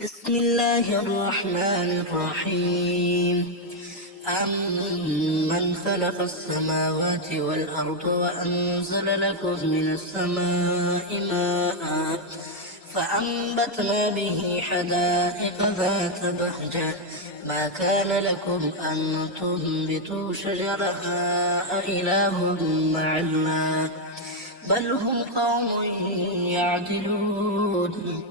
بسم الله الرحمن الرحيم. أمن خلق السماوات والأرض وأنزل لكم من السماء ماء فأنبتنا به حدائق ذات بهجة ما كان لكم أن تنبتوا شجرها أإله مع الله بل هم قوم يعدلون.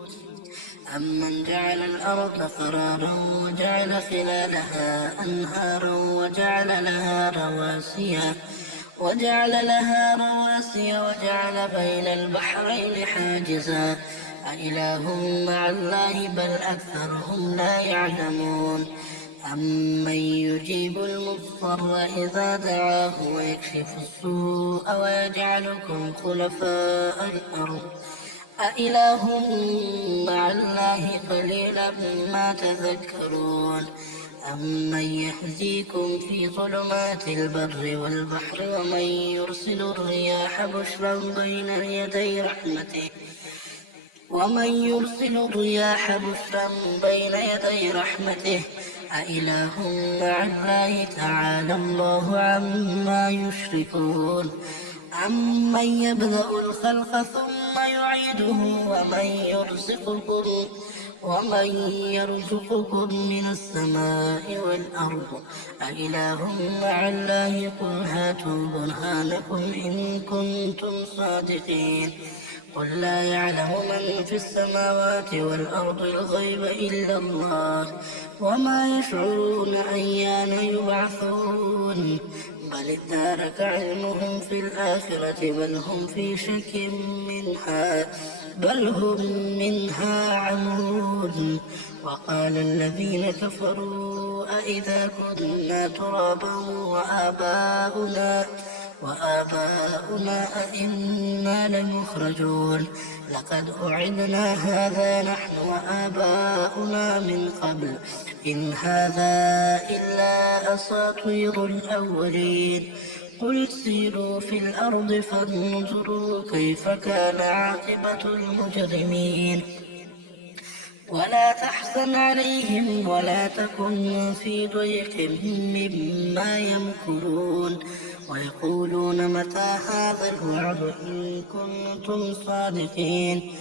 أمن جعل الأرض قرارا وجعل خلالها أنهارا وجعل بين البحرين حاجزا أإله مع الله بل أكثرهم لا يعلمون. أمن يجيب المضطر إذا دعاه ويكشف السوء ويجعلكم خلفاء الأرض أإله مع الله قليلا ما تذكرون. أمن يهديكم في ظلمات البر والبحر ومن يرسل الرياح بشرا بين يدي رحمته أإله مع الله تعالى الله عما يشركون. أمن يبدأ الخلق ثم يعيده ومن يرزقكم من السماء والأرض أإله مع الله قل هاتوا برهانكم إن كنتم صادقين. قل لا يعلم من في السماوات والأرض الغيب إلا الله وما يشعرون أيان يبعثون. بل ادارك علمهم في الآخرة بل هم في شك منها بل هم منها عمود. وقال الذين كفروا أإذا كنا ترابا وآباؤنا أئنا لمخرجون لقد أعدنا هذا نحن وآباؤنا من قبل إن هذا إلا أساطير الأولين. قل سيروا في الأرض فانظروا كيف كان عاقبة المجرمين. ولا تحزن عليهم ولا تكن في ضيق مما يمكرون ويقولون متى هذا الوعد إن كنتم صادقين.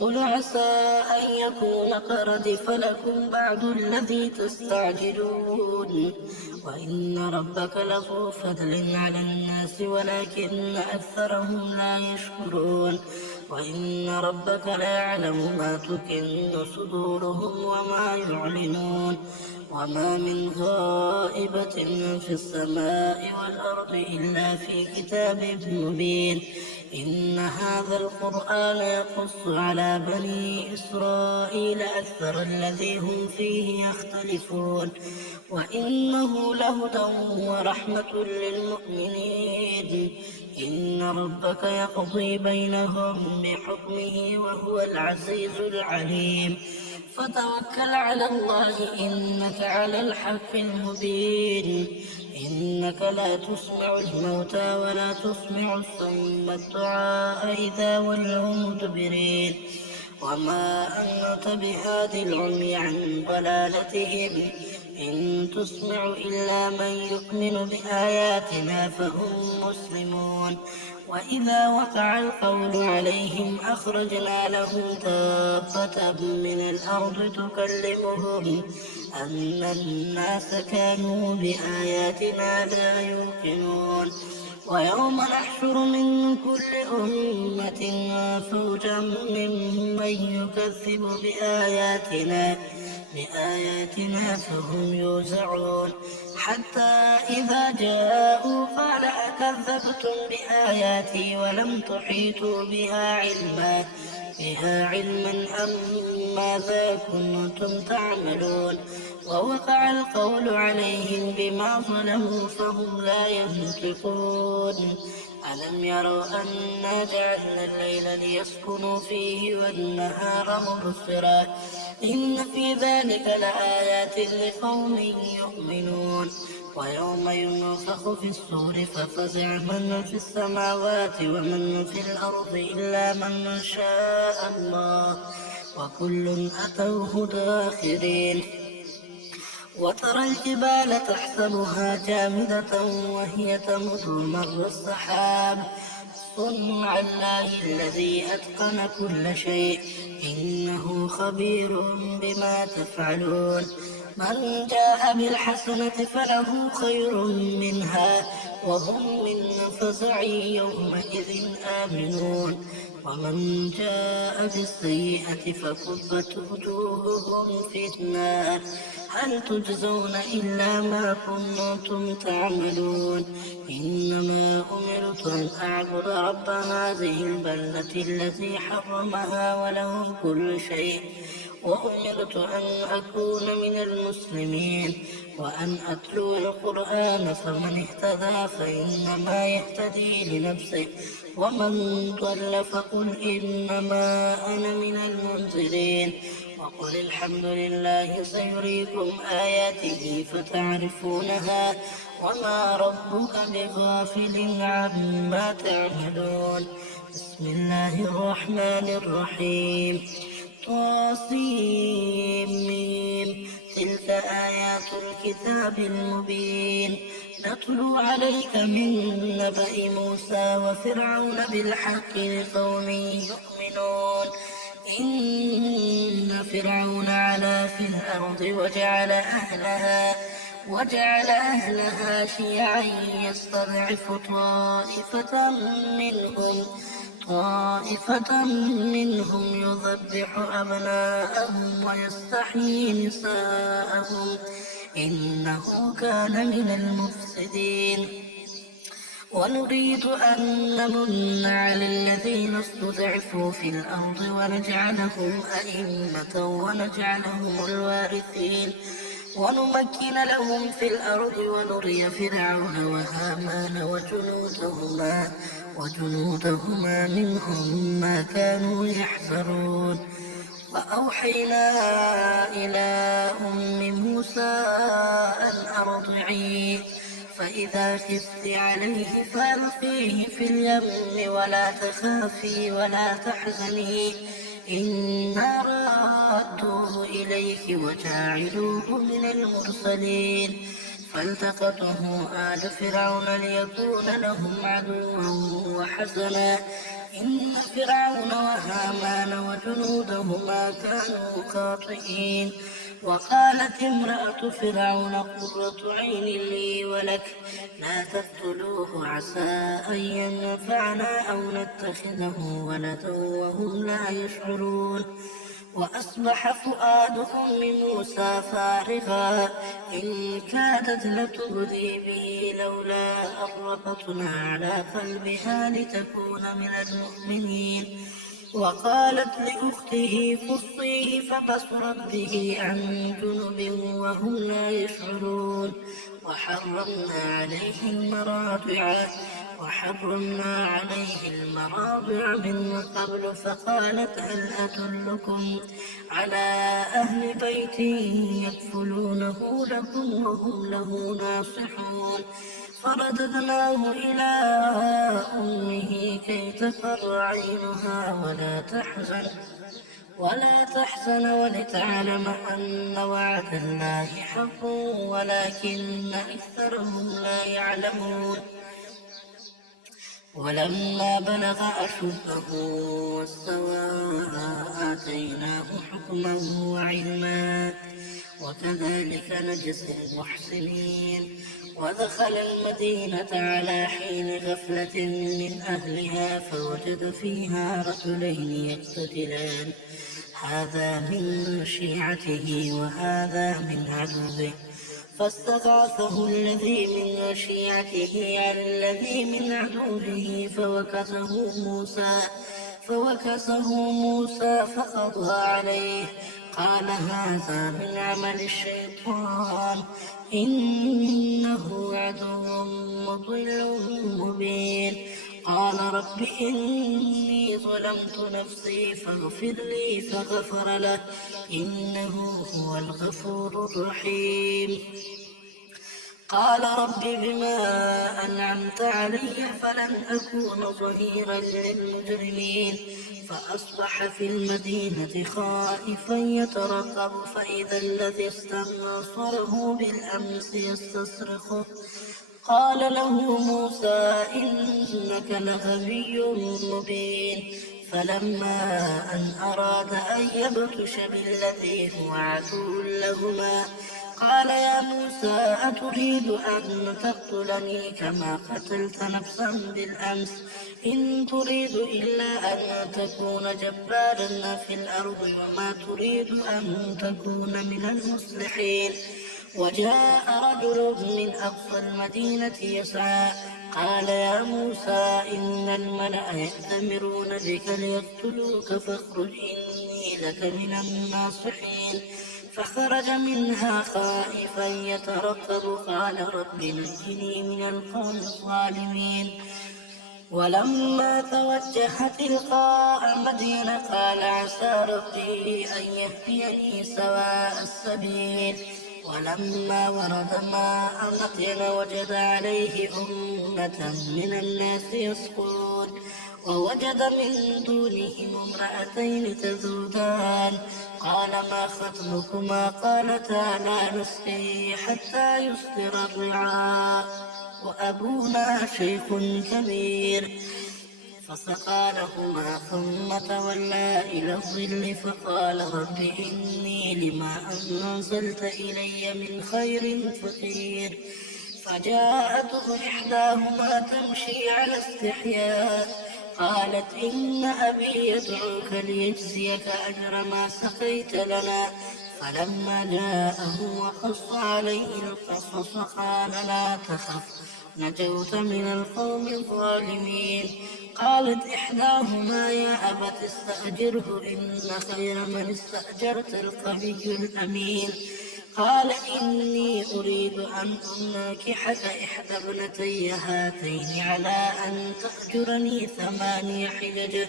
قل عسى أن يكون قد لكم بعض الذي تستعجلون وإن ربك لذو فضل على الناس ولكن أكثرهم لا يشكرون. وإن ربك ليعلم ما تكن صدورهم وما يعلنون. وما من غائبة في السماء والأرض إلا في كتاب مبين. إن هذا القرآن يقص على بني إسرائيل أكثر الذي هم فيه يختلفون وإنه لهدى ورحمة للمؤمنين. إن ربك يقضي بينهم بحكمه وهو العزيز العليم. فتوكل على الله إنك على الحق المبين. إنك لا تسمع الموتى ولا تسمع الصم الدعاء إذا ولوا مدبرين. وما أنت بهاد العمي عن ضلالتهم إن تسمع إلا من يؤمن بآياتنا فهم مسلمون. وإذا وقع القول عليهم أخرجنا لهم دابة من الأرض تكلمهم أن الناس كانوا بآياتنا لا يوقنون. ويوم نحشر من كل أمة فوجا ممن يكذب بآياتنا فهم يوزعون. حتى إذا جاءوا قال أكذبتم بآياتي ولم تحيطوا بها علما أم ماذا كنتم تعملون. ووقع القول عليهم بما ظلموا فهم لا ينطقون. ألم يروا أنا جعلنا الليل ليسكنوا فيه والنهار مبصرا إن في ذلك لآيات لقوم يؤمنون. ويوم ينفخ في الصور ففزع من في السماوات ومن في الأرض إلا من شاء الله وكل أتوه داخرين. وترى الجبال تحسبها جامدة وهي تمر مر السحاب صنع الله الذي أتقن كل شيء إنه خبير بما تفعلون. من جاء بالحسنة فله خير منها وهم من فزع يومئذ آمنون. ومن جاء بالسيئة فكبت وجوههم في النار هل تجزون إلا ما كنتم تعملون. إنما أمرت أن أعبد رب هذه البلدة التي حرمها وله كل شيء وأمرت أن أكون من المسلمين وأن أتلو القرآن فمن اهتدى فإنما يهتدي لنفسه ومن ضل فقل إنما أنا من المنذرين. وقل الحمد لله سيريكم آياته فتعرفونها وما ربك بغافل عما تعملون. بسم الله الرحمن الرحيم. طاسيم تلك آيات الكتاب المبين نتلو عليك من نبأ موسى وفرعون بالحق لقوم يؤمنون. إن فرعون علا في الأرض وجعل أهلها شيعا يستضعف طائفة منهم يذبح أبناءهم ويستحيي نساءهم إنه كان من المفسدين. ونريد أن نمن على الذين استضعفوا في الأرض ونجعلهم أئمة ونجعلهم الوارثين ونمكن لهم في الأرض ونري فرعون وهامان وجنودهما منهم ما كانوا يحذرون. وأوحينا إلى أم موسى أن أرضعيه فإذا خفت عليه فألقيه في اليم ولا تخافي ولا تحزني إنا رادوه إليك وجاعلوه من المرسلين. فالتقطه آل فرعون ليكون لهم عدوا وحزنا إن فرعون وهامان وجنودهما كانوا خاطئين. وقالت امرأة فرعون قرة عين لي ولك لا تقتلوه عسى أن ينفعنا أو نتخذه ولدا وهم لا يشعرون. وأصبح فؤاد أم موسى فارغا إن كادت لتبدي به لولا أن ربطنا على قلبها لتكون من المؤمنين. وقالت لأخته قصيه فبصرت به عن جنب وهم لا يشعرون. وحرمنا عليه المراضع من قبل فقالت هل أدلكم على أهل بيت يكفلونه لكم وهم له ناصحون. فرددناه إلى أمه كي تقر عينها ولا تحزن ولتعلم أن وعد الله حق ولكن أكثرهم لا يعلمون. ولما بلغ أشده واستوى آتيناه حكما وعلما وكذلك نجزي المحسنين. ودخل المدينة على حين غفلة من أهلها فوجد فيها رجلين يقتتلان هذا من شيعته وهذا من عدوه فاستغاثه الذي من شيعته على الذي من عدوه فوكزه موسى فقضى عليه قال هذا من عمل الشيطان إنه عدو مضل مبين. قال رب إني ظلمت نفسي فاغفر لي فغفر له إنه هو الغفور الرحيم. قال رب بما أنعمت علي فلن أكون ظهيرا للمجرمين فأصبح في المدينة خائفا يترقب فإذا الذي استنصره بالأمس يستصرخه قال له موسى إنك لغبي مبين فلما أن أراد أن يبطش بالذي هو عدو لهما قال يا موسى أتريد أن تقتلني كما قتلت نفسا بالأمس إن تريد إلا أن تكون جبارا في الأرض وما تريد أن تكون من المصلحين وجاء رجل من أقصى المدينة يسعى قال يا موسى إن الملأ يأتمرون بك ليقتلوك فاخرج إني لك من الناصحين فخرج منها خائفا يترقب قال رب نجني من القوم الظالمين ولما توجه تلقاء مدين قال عسى ربي أن يهديني سواء السبيل ولما ورد ماء مدين وجد عليه أمة من الناس يسقون ووجد من دونهم امرأتين تذودان قال ما خطبكما قالتا لا نسقي حتى يصدر الرعاء وأبونا شيخ كبير فسقى لهما ثم تولى إلى الظل فقال رب إني لما أنزلت إلي من خير فقير فجاءته إحداهما تمشي على استحياء قالت إن أبي يدعوك ليجزيك أجر ما سقيت لنا فلما جاءه وقص عليه القصص قال لا تخف نجوت من القوم الظالمين قالت إحداهما يا أبت استأجره إن خير من استأجرت القوي الأمين قال إني أريد أن أنكحك إحدى ابنتي هاتين على أن تأجرني 8 حجج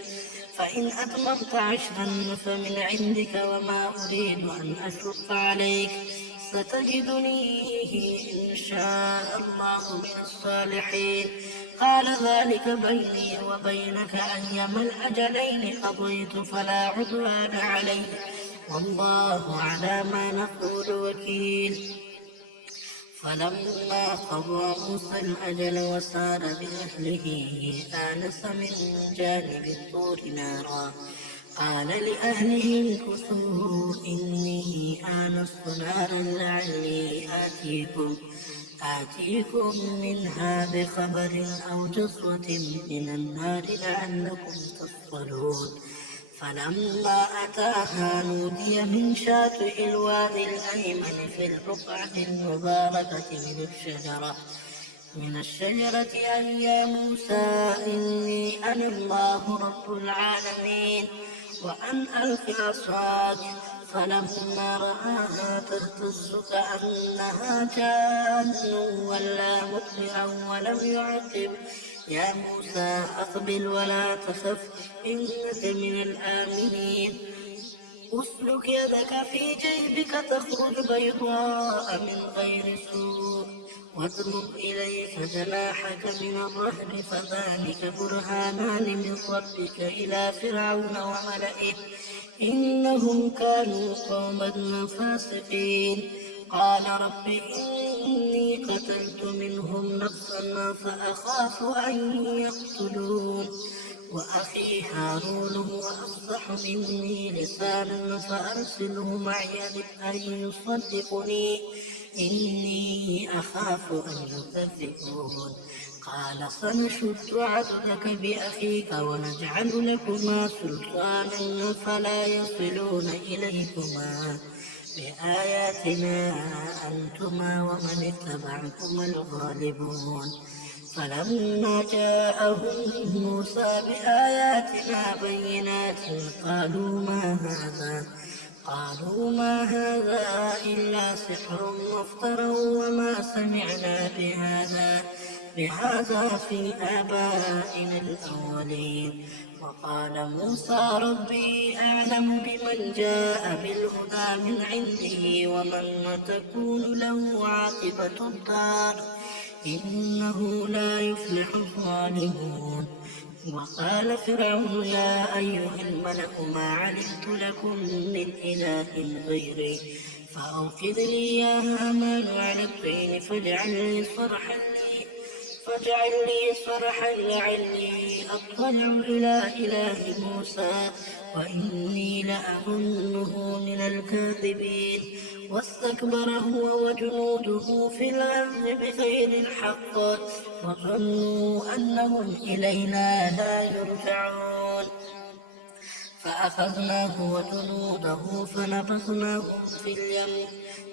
فإن أتممت 10 فمن عندك وما أريد أن أشق عليك ستجدني إن شاء الله من الصالحين قال ذلك بيني وبينك أيما الأجلين قضيت فلا عدوان علي والله على ما نقول وكيل فلما قضى موسى الأجل وسار بأهله آنس من جانب الطور نارا قال لأهله امكثوا إني آنست نارا لعلي آتيكم منها بخبر أو جصوة من النار لعلكم تصطلون فلما أتاها نودي من شاطئ الوادي الأيمن في البقعة المباركة من الشجرة أن يا موسى إني أنا الله رب العالمين وأن ألق عصاك فلما رآها تهتز كأنها جان ولا مدبرا ولم يعقب يا موسى أقبل ولا تخف إنك من الآمنين أسلك يدك في جيبك تخرج بيضاء من غير سوء واضمم إليك جناحك من الرهب فذلك برهانان من ربك إلى فرعون وملئه إنهم كانوا قوما فاسقين قال رب إني قتلت منهم نفسا فأخاف أن يقتلون وأخي هارون هو أفصح مني لسانا فأرسله معي أن يصدقني إني أخاف أن يكذبون قال سنشد عضدك بأخيك ونجعل لكما سلطانا فلا يصلون إليكما بآياتنا أنتما ومن اتبعكما الغالبون فلما جاءهم موسى بآياتنا بينات قالوا ما هذا إلا سحر مفترى وما سمعنا بهذا بهذا في آبائنا الأولين. وقال موسى ربي أعلم بمن جاء بالهدى من عنده ومن تكون له عاقبة الدار إنه لا يفلح الظالمون. وقال فرعون يا أيها الملأ ما علمت لكم من إله غيري فأوقد لي يا هامان على الطين فاجعل لي صرحا لعلي أطلع إلى إله موسى وإني لأظنه من الكاذبين. واستكبر هو وجنوده في الأرض بغير الحق وظنوا أنهم إلينا لا يرجعون. فأخذناه وجنوده فنبذناهم في اليم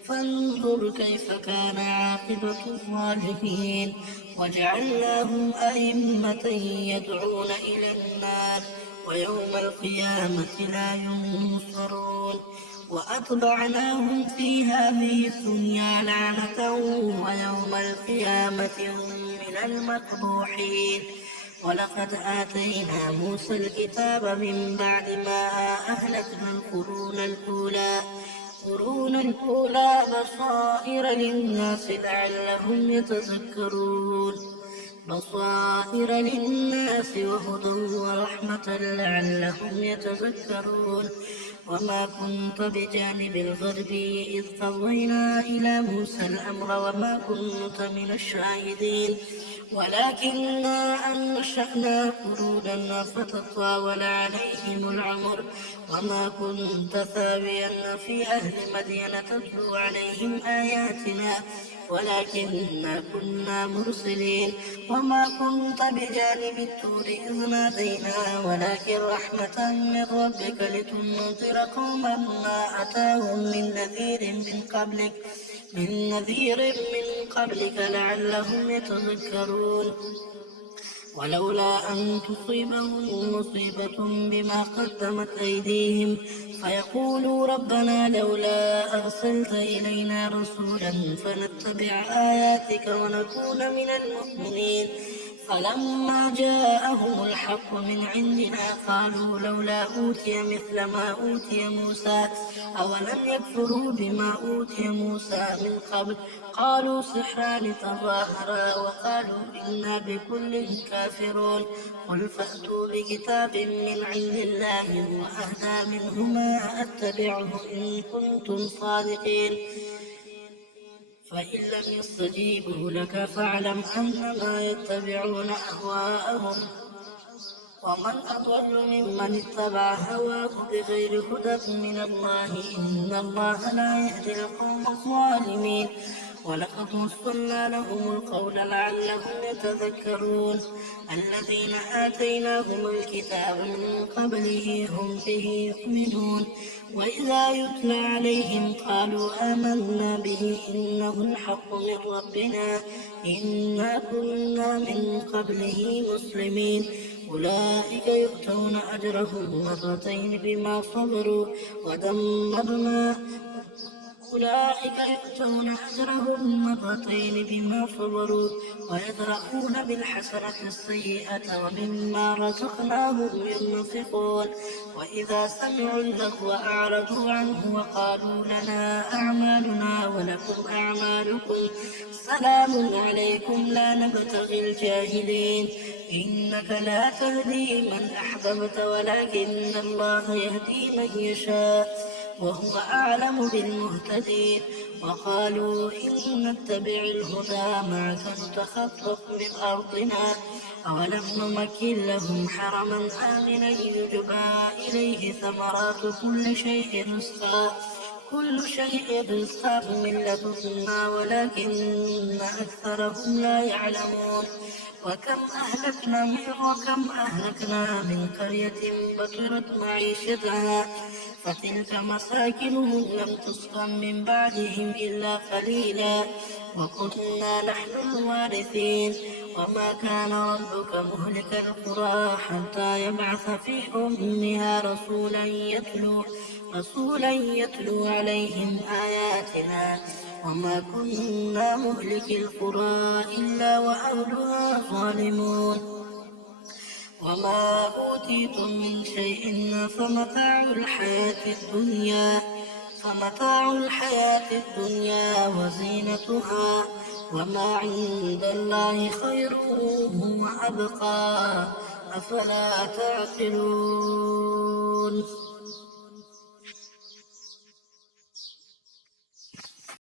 فانظر كيف كان عاقبة الظالمين. وجعلناهم أئمة يدعون إلى النار ويوم القيامة لا ينصرون. وأتبعناهم في هذه الدنيا لعنة ويوم القيامة هم من المقبوحين. ولقد آتينا موسى الكتاب من بعد ما أهلكنا القرون الأولى بصائر للناس وهدى ورحمة لعلهم يتذكرون. وما كنت بجانب الغربي إذ قضينا إلى موسى الأمر وما كنت من الشاهدين ولكننا أنشأنا قرونا فتطاول عليهم العمر وما كنت ثاويا في أهل مدين تتلو عليهم آياتنا ولكننا كنا مرسلين. وما كنت بجانب الطور إذ نادينا ولكن رحمة من ربك لتنذر قوما ما أتاهم من نذير من قبلك لعلهم يتذكرون. ولولا أن تصيبهم مصيبة بما قدمت أيديهم فيقولوا ربنا لولا أرسلت إلينا رسولا فنتبع آياتك ونكون من المؤمنين. فلما جاءهم الحق من عندنا قالوا لولا أوتي مثل ما أوتي موسى أولم يكفروا بما أوتي موسى من قبل قالوا سحران تظاهرا وقالوا إنا بكل كافرون. قل فأتوا بكتاب من عند الله هو أهدى منهما أتبعه إن كنتم صادقين. فإن لم يستجيبوا لك فاعلم أنما يتبعون أهواءهم ومن أضل ممن اتبع هواه بغير هدى من الله إن الله لا يهدي القوم الظالمين. ولقد وصلنا لهم القول لعلهم يتذكرون. الذين آتيناهم الكتاب من قبله هم به يؤمنون وإذا يتلى عليهم قالوا آمنا به إنه الحق من ربنا إنا كنا من قبله مسلمين. أولئك يؤتون أجرهم مرتين بما صبروا ويدرؤون بالحسنة السيئة ومما رزقناهم ينفقون. وإذا سمعوا اللغو أعرضوا عنه وقالوا لنا أعمالنا ولكم أعمالكم سلام عليكم لا نبتغي الجاهلين. إنك لا تهدي من أحببت ولكن الله يهدي من يشاء وهو أعلم بالمهتدين. وقالوا إن نتبع الهدى معك نتخطف من أرضنا أولم نمكن لهم حرما آمنا يجبى إليه ثمرات كل شيء رزقا من لدنا ولكن أكثرهم لا يعلمون. وكم أهلكنا من قرية بطرت معيشتها فتلك مساكنهم لم تسكن من بعدهم إلا قليلا وكنا نحن الوارثين. وما كان ربك مهلك القرى حتى يبعث في أمها رسولا يتلو عليهم آياتنا وما كنا مهلك القرى إلا وأهلها ظالمون وما أوتيتم من شيء فمتاع الحياة الدنيا وزينتها وما عند الله خير وأبقى أفلا تعقلون